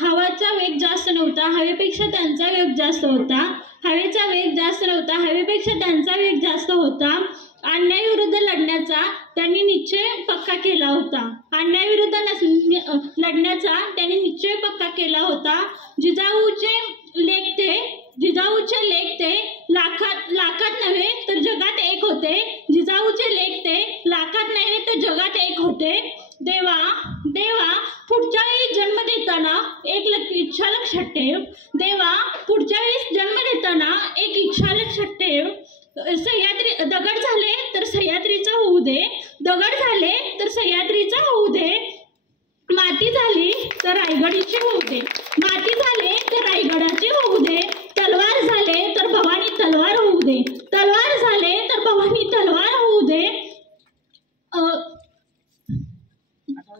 हवाचा वेग जास्त नव्हता, हवेपेक्षा त्यांचा वेग जास्त होता. हवेचा वेग जास्त नव्हता, हवेपेक्षा त्यांचा वेग जास्त होता. अन्यायाविरुद्ध लढण्याचा त्यांनी निश्चय पक्का केला होता. अन्यायाविरुद्ध लढण्याचा त्यांनी निश्चय पक्का केला होता. जिजाऊचे लेख ते लाखात नव्हे तर जगात एक होते. जिजाऊचे लेख ते लाखात नव्हे तर जगात एक होते. देवा पुढच्या वेळी जन्म देताना एक इच्छा लक्षात ठेव. देवा पुढच्या वेळेस जन्म देताना एक इच्छा लक्षात ठेव. दगड झाले तर सह्याद्रीचा होऊ दे. दगड झाले तर सह्याद्रीचा होऊ दे. माती झाली तर रायगडीची होऊ दे. माती झाले तर रायगडाची होऊ दे. तलवार झाले तर भवानी तलवार होऊ दे. तलवार झाले तर भवानी तलवार होऊ दे.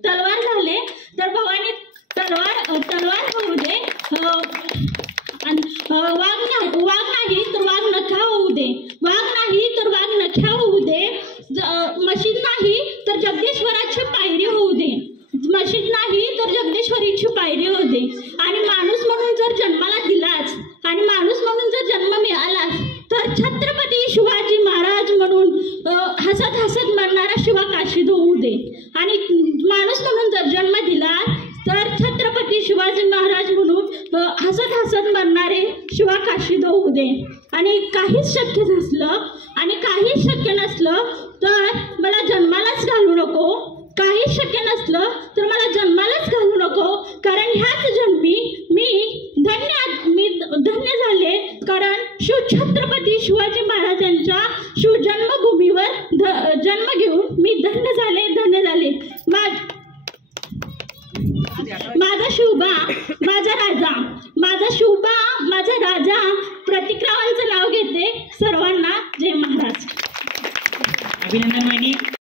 तलवार झाले तर भवानी तलवार होऊ दे. वाघ नाही तर वाघ नख्या होऊ दे. वाघ नाही तर वाघ नख्या होऊ दे. मशीद नाही तर जगदीश्वराची पायरी होऊ दे. मशीद नाही तर जगदीश्वरीची पायरी होऊ दे. आणि माणूस म्हणून जर जन्माला दिलाच आणि माणूस म्हणून जर जन्म मिळालाच तर छत्रपती शिवाजी महाराज म्हणून हसत हसत मरणारा शिवा काशीद होऊ दे. आणि माणूस म्हणून जर जन्म दिला तर छत्रपती शिवाजी महाराज म्हणून हसत हसत मरणारे शिवा काशीद होऊ दे. आणि काहीच शक्य नसलं आणि काहीच शक्य नसलं तर मला जन्मालाच घालू नको. काहीच शक्य नसलं तर मला जन्मालाच घालू नको. कारण ह्याच जन्मी मी धन्य झाले. कारण शिवछत्रपती शिवाजी महाराजांच्या शिवजन्मभूमीवर जन्म घेऊन मी धन्य झाले. माझा शिवबा माझा राजा प्रतिक्रावांचं नाव घेते. सर्वांना जय महाराज. अभिनंदन.